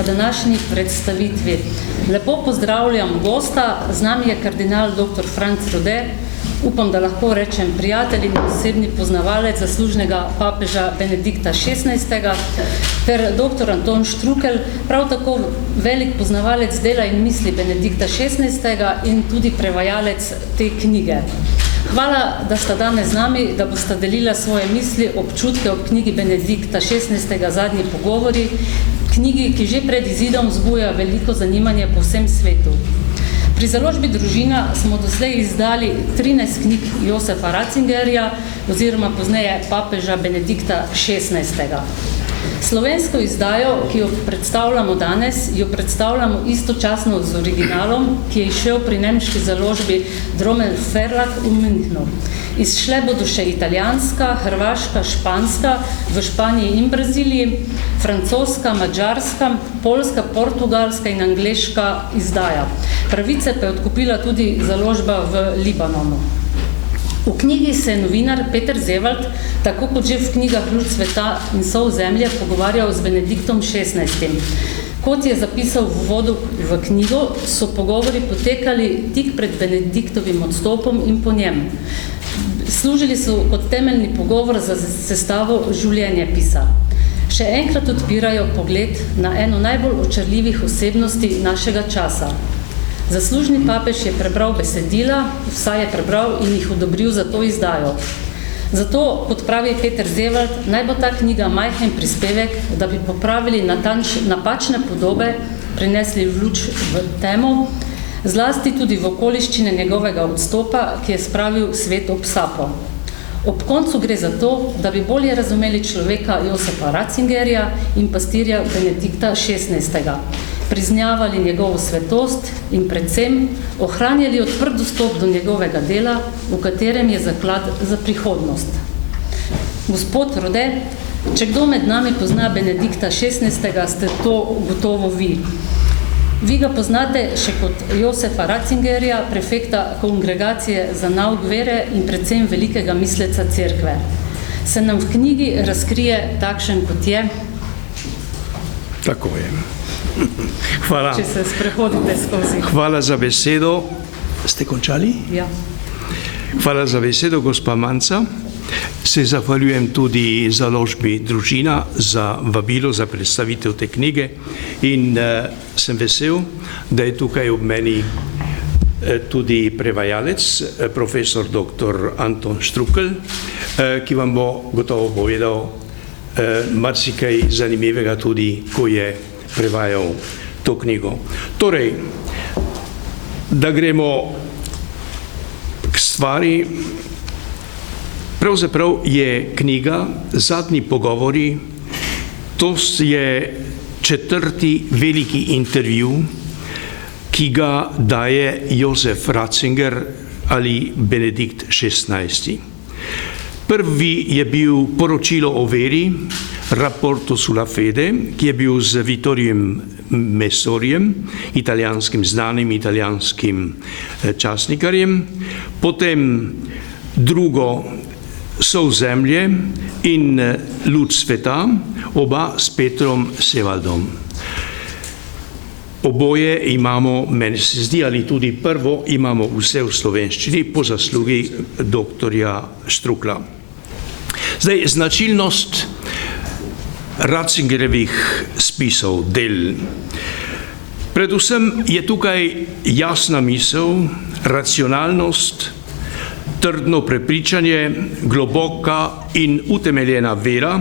na današnji predstavitvi. Lepo pozdravljam gosta, z nami je kardinal dr. Franc Rode, upam, da lahko rečem prijatelj in osebni poznavalec zaslužnega papeža Benedikta XVI. Ter dr. Anton Štrukelj, prav tako velik poznavalec dela in misli Benedikta XVI. In tudi prevajalec te knjige. Hvala, da sta danes z nami, da bosta delila svoje misli, občutke ob knjigi Benedikta XVI. Zadnji pogovori, knjigi, ki že pred izidom vzbuja veliko zanimanje po vsem svetu. Pri založbi Družina smo doslej izdali 13 knjig Josefa Ratzingerja oziroma pozneje papeža Benedikta XVI. Slovensko izdajo, ki jo predstavljamo danes, jo predstavljamo istočasno z originalom, ki je izšel pri nemški založbi Dromel Verlag v Münchnu. Izšle bodo še italijanska, hrvaška, španska, v Španiji in Braziliji, francoska, madžarska, poljska, portugalska in angleška izdaja. Pravice pa je odkupila tudi založba v Libanonu. V knjigi se je novinar Peter Zevald, tako kot že v knjigah Luč sveta in Sol zemlje, pogovarjal z Benediktom XVI. Kot je zapisal v uvodu v knjigo, so pogovori potekali tik pred Benediktovim odstopom in po njem. Služili so kot temeljni pogovor za sestavo življenjepisa. Še enkrat odpirajo pogled na eno najbolj očarljivih osebnosti našega časa. Zaslužni papež je prebral besedila, vsaj je prebral in jih odobril za to izdajo. Zato, kot pravi Peter Zevald, naj bo ta knjiga majhen prispevek, da bi popravili napačne podobe, prinesli luč v temo, zlasti tudi v okoliščine njegovega odstopa, ki je spravil svet ob sapo. Ob koncu gre za to, da bi bolje razumeli človeka Josefa Ratzingerja in pastirja Benedikta XVI. Priznavali njegovo svetost in predvsem ohranjali odprt dostop do njegovega dela, v katerem je zaklad za prihodnost. Gospod Rode, če kdo med nami pozna Benedikta XVI., ste to gotovo vi. Vi ga poznate še kot Josefa Ratzingerja, prefekta kongregacije za nauk vere in predvsem velikega misleca cerkve. Se nam v knjigi razkrije takšen, kot je? Tako je. Hvala. Če se sprehodite skozi. Hvala za besedo. Ste končali? Ja. Hvala za besedo, gospa Manca. Se zahvaljujem tudi založbi Družina za vabilo za predstavitev te knjige in sem vesel, da je tukaj ob meni tudi prevajalec, profesor dr. Anton Štrukelj, ki vam bo gotovo povedal marsikaj zanimivega tudi, ko je prevajal to knjigo. Torej, da gremo k stvari. Pravzaprav je knjiga Zadnji pogovori, to je 4. veliki intervju, ki ga daje Josef Ratzinger ali Benedikt XVI. Prvi je bil poročilo o veri, Rapporto sulla fede, ki je bil z Vittorijem Messorijem, znanim italijanskim časnikarjem, potem drugo Sol zemlje in Luč sveta, oba s Petrom Sevaldom. Oboje imamo, meni se zdi, ali tudi prvo, imamo vse v slovenščini po zaslugi doktorja Štrukla. Zdaj, značilnost Ratzingerjevih spisov, del. Predvsem je tukaj jasna misel, racionalnost, trdno prepričanje, globoka in utemeljena vera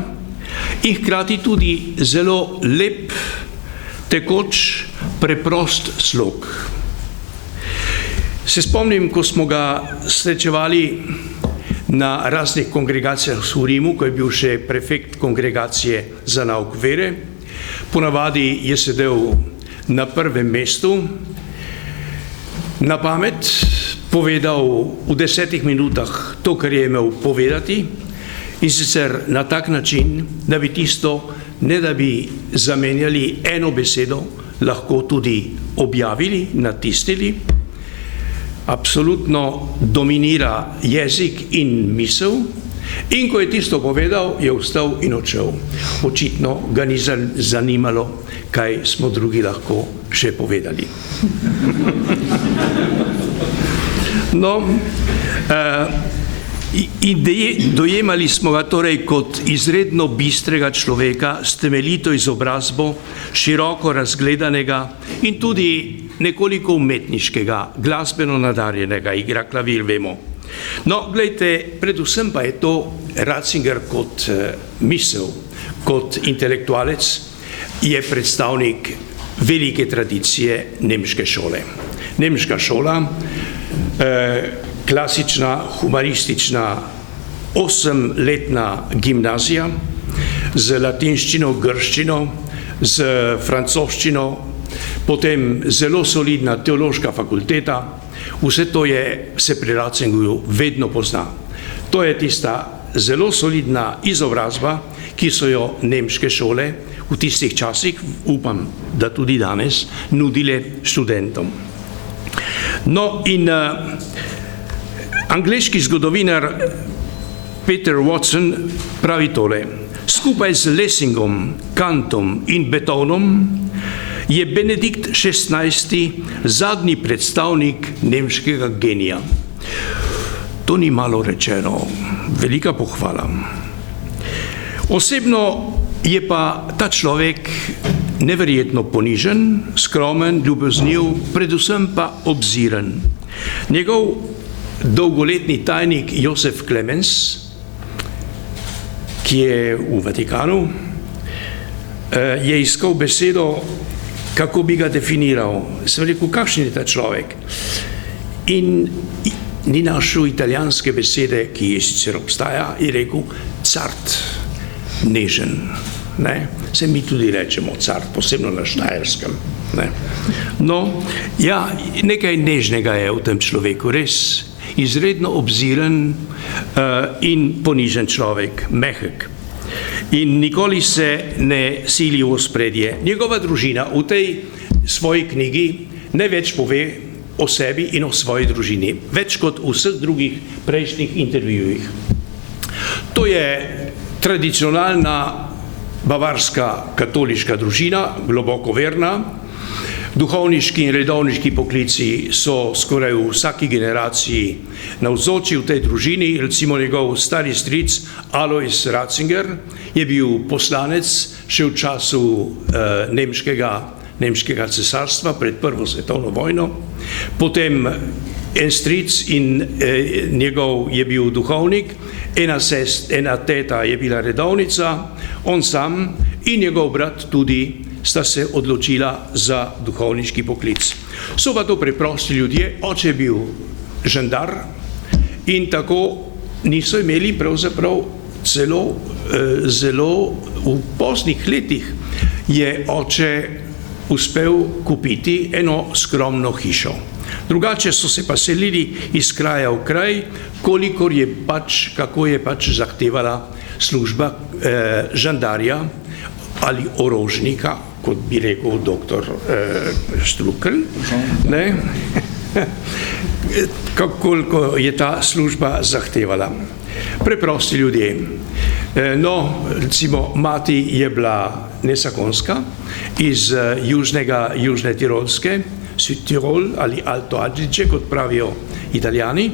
in hkrati tudi zelo lep, tekoč, preprost slog. Se spomnim, ko smo ga srečevali na raznih kongregacijah v Rimu, ko je bil še prefekt kongregacije za nauk vere. Ponavadi je sedel na prvem mestu, na pamet povedal v 10 minutah to, kar je imel povedati, in sicer na tak način, da bi tisto, ne da bi zamenjali eno besedo, lahko tudi objavili, natisnili. Absolutno dominira jezik in misel In ko je tisto povedal, je vstal in odšel. Očitno ga ni zanimalo, kaj smo drugi lahko še povedali. No, dojemali smo ga torej kot izredno bistrega človeka s temeljito izobrazbo, široko razgledanega in tudi nekoliko umetniškega, glasbeno nadarjenega, igra klavir, vemo. No, gledajte, predvsem pa je to Ratzinger kot misel, kot intelektualec, je predstavnik velike tradicije nemške šole. Nemška šola, klasična, humanistična, 8-letna gimnazija z latinščino, grščino, z francoščino, potem zelo solidna teološka fakulteta, vse to se pri Ratzingerju vedno pozna. To je tista zelo solidna izobrazba, ki so jo nemške šole v tistih časih, upam, da tudi danes, nudile študentom. No in angleški zgodovinar Peter Watson pravi tole: skupaj z Lessingom, Kantom in Beethovenom je Benedikt XVI. Zadnji predstavnik nemškega genija. To ni malo rečeno, velika pohvala. Osebno je pa ta človek neverjetno ponižen, skromen, ljubezniv, predvsem pa obziren. Njegov dolgoletni tajnik Josef Clemens, ki je v Vatikanu, je iskal besedo, kako bi ga definiral. Sem rekel, kakšen je ta človek? In ni našel italijanske besede, ki je sicer obstaja, je rekel cart, nežen. Se mi tudi rečemo cart, posebno na Štajerskem. No, ja, nekaj nežnega je v tem človeku, res izredno obziren in ponižen človek, mehek. In nikoli se ne sili v ospredje. Njegova družina v tej svoji knjigi največ pove o sebi in o svoji družini, več kot v vseh drugih prejšnjih intervjujih. To je tradicionalna bavarska katoliška družina, globoko verna. Duhovniški in redovniški poklici so skoraj v vsaki generaciji navzoči v tej družini. Recimo njegov stari stric Alois Ratzinger je bil poslanec še v času nemškega cesarstva pred Prvo svetovno vojno. Potem en stric in njegov je bil duhovnik, ena teta je bila redovnica, on sam in njegov brat tudi sta se odločila za duhovniški poklic. So pa to preprosti ljudje, oče je bil žandar in tako niso imeli pravzaprav zelo v poznih letih je oče uspel kupiti eno skromno hišo. Drugače so se pa selili iz kraja v kraj, kako je pač zahtevala služba žandarja ali orožnika, kot bi rekel doktor Štrukelj, koliko je ta služba zahtevala. Preprosti ljudje. No, recimo, mati je bila nesakonska iz južne Tirolske, Südtirol ali Alto Adige, kot pravijo Italijani,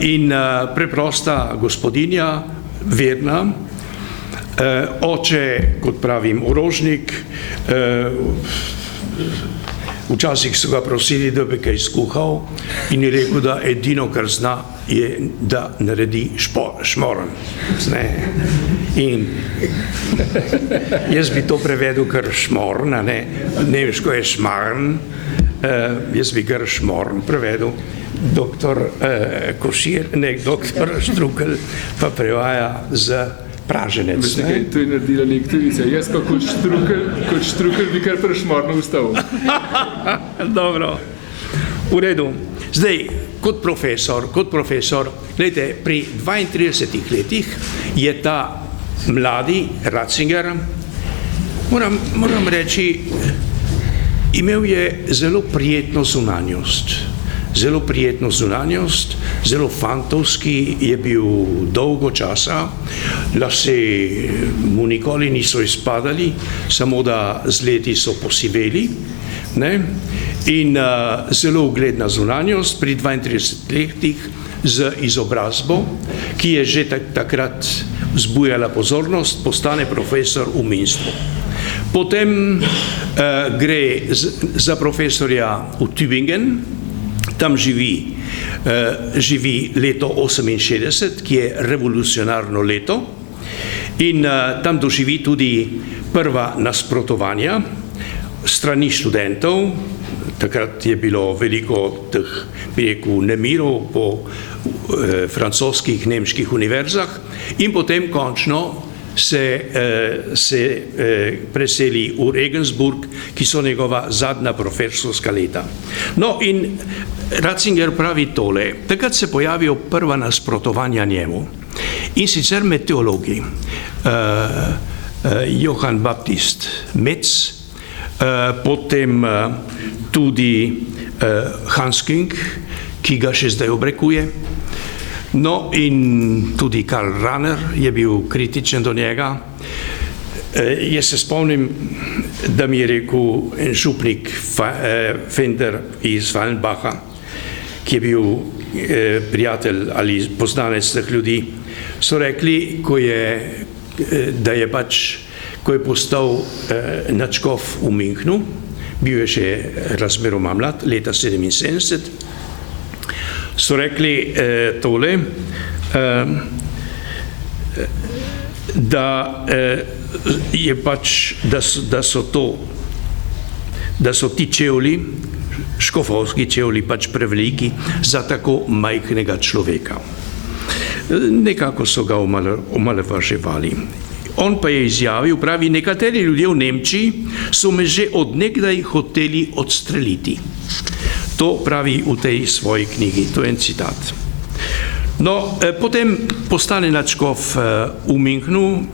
in preprosta gospodinja, verna, oče, kot pravim, orožnik, včasih so ga prosili, da bi kaj skuhal in je rekel, da edino, kar zna, je, da naredi šmoren. In jaz bi to prevedel kar šmoren, nemško je šmarn, jaz bi kar šmoren prevedel. Doktor doktor Štrukelj pa prevaja z praženec. To je naredila lektorica. Jaz pa kot Štrukelj bi kar prešmorno ustavil. Dobro, v redu. Zdaj, kot profesor, gledajte, pri 32 letih je ta mladi Ratzinger, moram reči, imel je zelo prijetno zunanjost. zelo prijetno zunanjost, zelo fantovski je bil dolgo časa, lase mu nikoli niso izpadali, samo da z leti so posiveli, ne? In zelo ugledna zunanjost pri 32 letih z izobrazbo, ki je že takrat vzbujala pozornost, postane profesor v Münstru. Potem gre za profesorja v Tübingen, tam živi leto 68, ki je revolucionarno leto, in tam doživi tudi prva nasprotovanja strani študentov. Takrat je bilo veliko teh, bi rekel, nemirov po francoskih, nemških univerzah in potem končno se preseli v Regensburg, ki so njegova zadnja profesorska leta. No in Ratzinger pravi tole, takrat se pojavijo prva nasprotovanja njemu in sicer med teologi. Johann Baptist Metz, potem tudi Hans Küng, ki ga še zdaj obrekuje. No in tudi Karl Rahner je bil kritičen do njega. Jaz se spomnim, da mi je rekel en župnik Fender iz Wallenbacha, ki je bil prijatelj ali poznanec teh ljudi, so rekli, ko je postal nadškof v Münchnu, bil je še razmeroma mlad, leta 77, so rekli tole, da so ti čevlji, škofovski čevlji, pač preveliki za tako majhnega človeka. Nekako so ga omalovaževali. On pa je izjavil, pravi, nekateri ljudje v Nemčiji so me že od nekdaj hoteli odstreliti. To pravi v tej svoji knjigi, to je en citat. No, potem postane nadškof v Münchnu,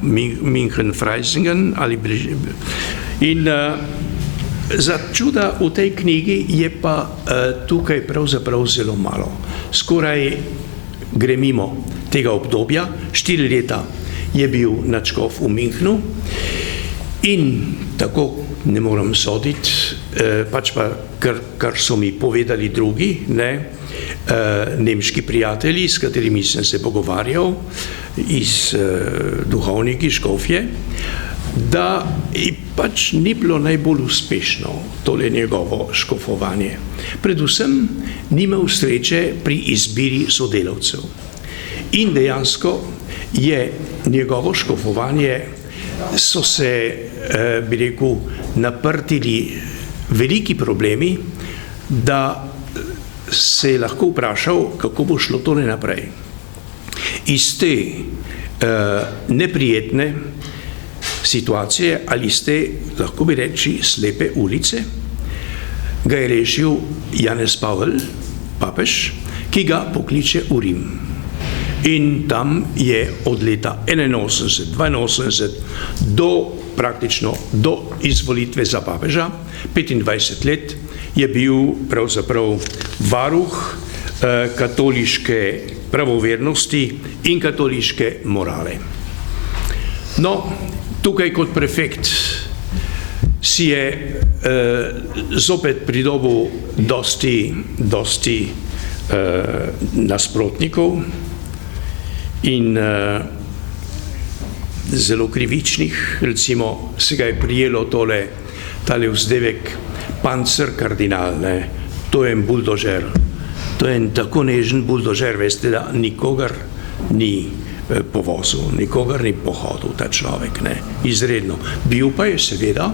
München-Freisingen, in za čuda v tej knjigi je pa tukaj pravzaprav zelo malo. Skoraj gre mimo tega obdobja, 4 leta je bil nadškof v Münchnu in tako ne moram soditi, pač pa kar so mi povedali drugi, nemški prijatelji, s katerimi sem se pogovarjal, iz duhovniki, škofje, da pač ni bilo najbolj uspešno tole njegovo škofovanje. Predvsem ni imel sreče pri izbiri sodelavcev. In dejansko je njegovo škofovanje, so se, bi rekel, naprtili veliki problemi, da se je lahko vprašal, kako bo šlo tole naprej. Iz te neprijetne situacije, ali iz te, lahko bi reči, slepe ulice, ga je rešil Janez Pavel, papež, ki ga pokliče v Rim. In tam je od leta 81-82 praktično do izvolitve za papeža, 25 let, je bil pravzaprav varuh katoliške pravovernosti in katoliške morale. No, tukaj kot prefekt si je zopet pridobil dosti nasprotnikov in zelo krivičnih. Recimo se ga je prijelo tale vzdevek pancer kardinal, to je en buldožer, to je en tako nežen buldožer, veste, da nikogar ni povozil, nikogar ni pohodil ta človek, izredno. Bil pa je seveda,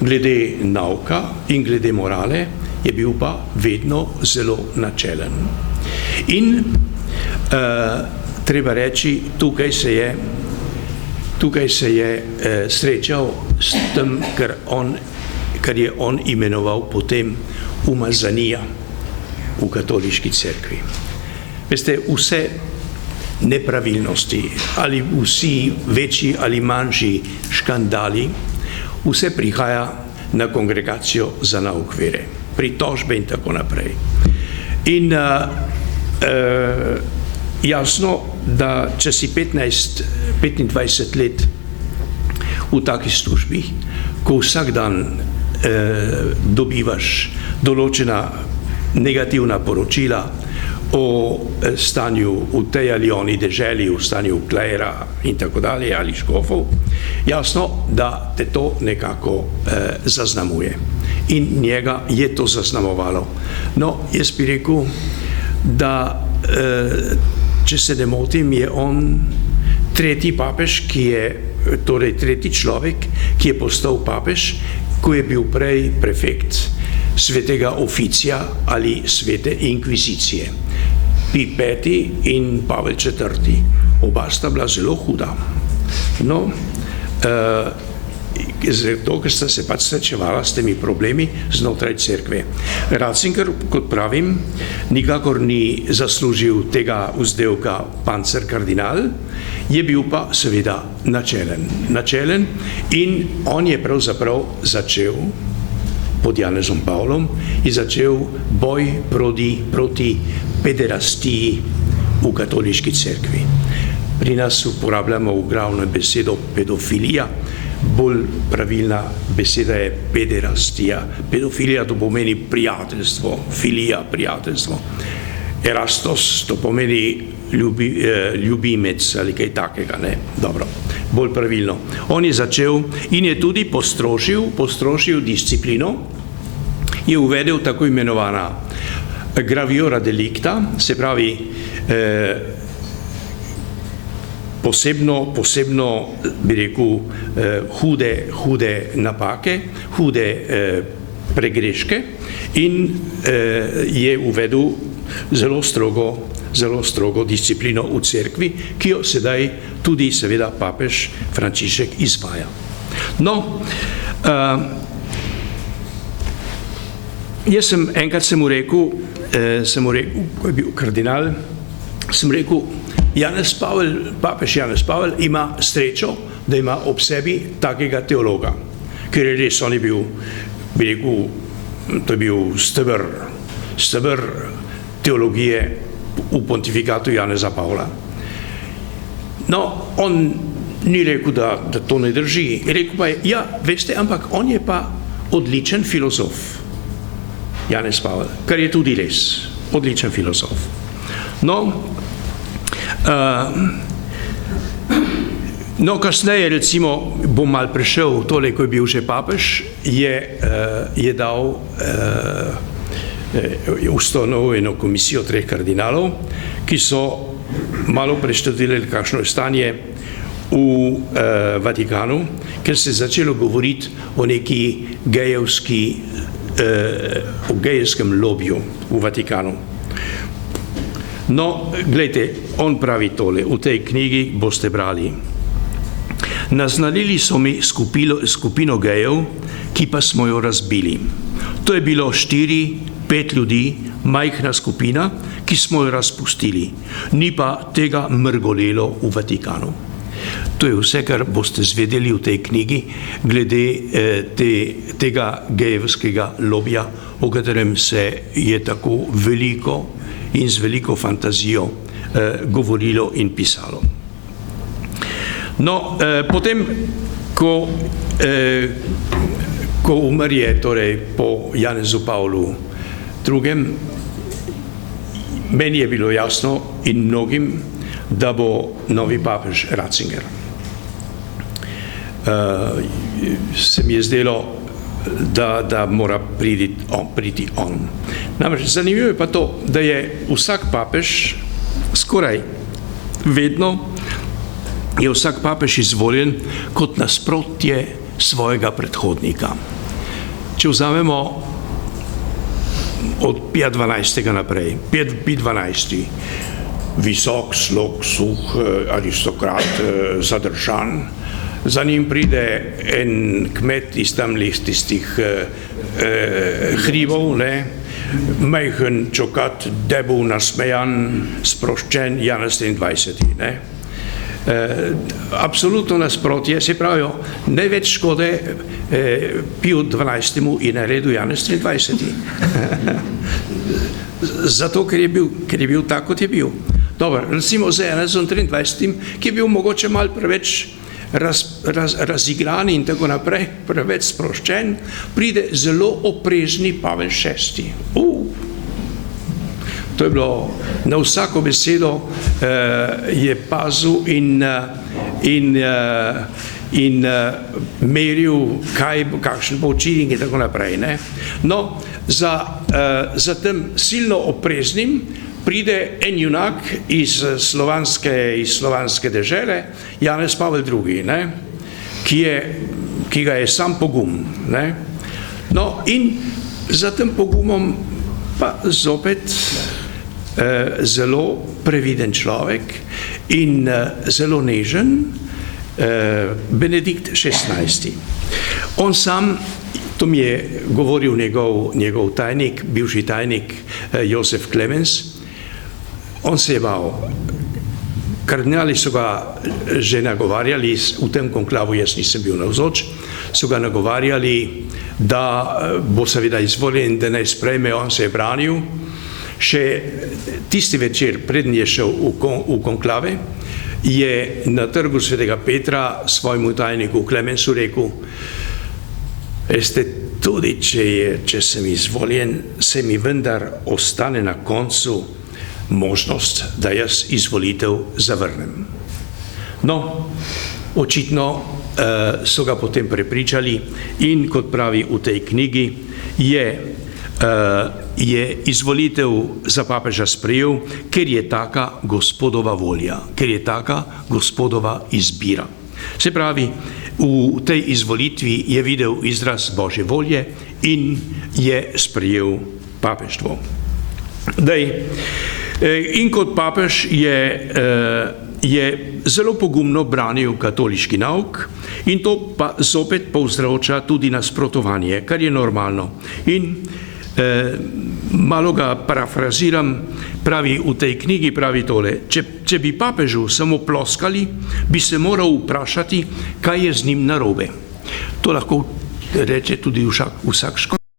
glede nauka in glede morale, je bil pa vedno zelo načelen. In treba reči, tukaj se je srečal s tem, kar je on imenoval potem umazanija v katoliški cerkvi. Veste, vse nepravilnosti ali vsi večji ali manjši škandali, vse prihaja na kongregacijo za nauk vere, pritožbe in tako naprej. In jasno, da če si 25 let v taki službi, ko vsak dan dobivaš določena negativna poročila o stanju v tej ali oni deželi, v stanju klera in tako dalje, ali škofov, jasno, da te to nekako zaznamuje. In njega je to zaznamovalo. No, jaz bi rekel, da če se ne motim, je on tretji papež, torej tretji človek, ki je postal papež, ko je bil prej prefekt svetega oficija ali svete inkvizicije. Pij V. in Pavel IV. Oba sta bila zelo huda. No, zato, ker sta se pač srečevala s temi problemi znotraj cerkve. Ratzinger, kot pravim, nikakor ni zaslužil tega vzdevka pancer kardinal, je bil pa seveda načelen in on je pravzaprav začel pod Janezom Pavlom je začel boj proti pederastiji v katoliški cerkvi. Pri nas uporabljamo v glavnem besedo pedofilija, bolj pravilna beseda je pederastija. Pedofilija to pomeni prijateljstvo, filija prijateljstvo. Erastos to pomeni ljubimec ali kaj takega, ne? Dobro, bolj pravilno. On je začel in je tudi postrožil disciplino, je uvedel tako imenovana graviora delicta, se pravi posebno bi rekel hude napake, hude pregreške in je uvedel zelo strogo disciplino v cerkvi, ki jo sedaj tudi seveda papež Frančišek izvaja. No, jaz enkrat sem mu rekel, ko je bil kardinal, sem rekel, papež Janez Pavel ima srečo, da ima ob sebi takega teologa, ker je res, on je bil, bi rekel, to je bil steber teologije v pontifikatu Janeza Pavla. No, on ni rekel, da to ne drži. Rekel pa je, ja, veste, ampak on je pa odličen filozof, Janez Pavel, kar je tudi res, odličen filozof. No, kasneje, recimo, bom mal prešel, tole, ko je bil že papež, je dal ustanovil eno komisijo 3 kardinalov, ki so malo preštudirali, kakšno je stanje v Vatikanu, ker se je začelo govoriti o neki o gejevskem lobiju v Vatikanu. No, gledajte, on pravi tole, v tej knjigi boste brali. Naznanili so mi skupino gejev, ki pa smo jo razbili. To je bilo 4-5 ljudi, majhna skupina, ki smo jo razpustili. Ni pa tega mrgolelo v Vatikanu. To je vse, kar boste zvedeli v tej knjigi, glede tega gejevskega lobija, o katerem se je tako veliko in z veliko fantazijo govorilo in pisalo. No, potem, ko umr je, torej po Janezu Pavlu II., meni je bilo jasno in mnogim, da bo novi papež Ratzinger. Se mi je zdelo, da mora priti on. Namreč zanimivo je pa to, da je vsak papež, skoraj vedno, je vsak papež izvoljen kot nasprotje svojega predhodnika. Če vzamemo od Pija XII. Naprej, Pij XII. Visok, slog, suh, aristokrat, zadržan, za njim pride en kmet iz tistih hribov, majhen, čokat, debel, nasmejan, sproščen Janez 23. Absolutno nasprotje, se pravijo, največ škode Piju 12. je naredil Janez 23. Zato, ker je bil tak, kot je bil. Dobro, recimo za Janezom 23., ki je bil mogoče malo preveč razigran in tako naprej, preveč sproščen, pride zelo oprezni Pavel VI. To je bilo, na vsako besedo je pazil in meril, kakšen bo učinek in tako naprej. Ne? No, za tem silno opreznim pride en junak iz slovanske dežele, Janez Pavel II., ne? Ki ga je sam pogum. Ne? No, in za tem pogumom pa zopet zelo previden človek in zelo nežen, Benedikt XVI. On sam, to mi je govoril njegov tajnik, bivši tajnik Josef Clemens, on se je bal. Kardinali so ga že nagovarjali, v tem konklavu jaz nisem bil navzoč, so ga nagovarjali, da bo seveda izvoljen, da naj sprejme, on se je branil. Še tisti večer, preden je šel v konklave, je na trgu Svetega Petra svojemu tajniku Klemensu rekel: veste, tudi če sem izvoljen, se mi vendar ostane na koncu možnost, da jaz izvolitev zavrnem. No, očitno so ga potem prepričali in, kot pravi v tej knjigi, je izvolitev za papeža sprejel, ker je taka Gospodova volja, ker je taka Gospodova izbira. Se pravi, v tej izvolitvi je videl izraz Božje volje in je sprejel papeštvo. In kot papež je zelo pogumno branil katoliški nauk in to pa zopet povzroča tudi nasprotovanje, kar je normalno. In malo ga parafraziram, pravi v tej knjigi, pravi tole: če bi papežu samo ploskali, bi se moral vprašati, kaj je z njim narobe. To lahko reče tudi vsak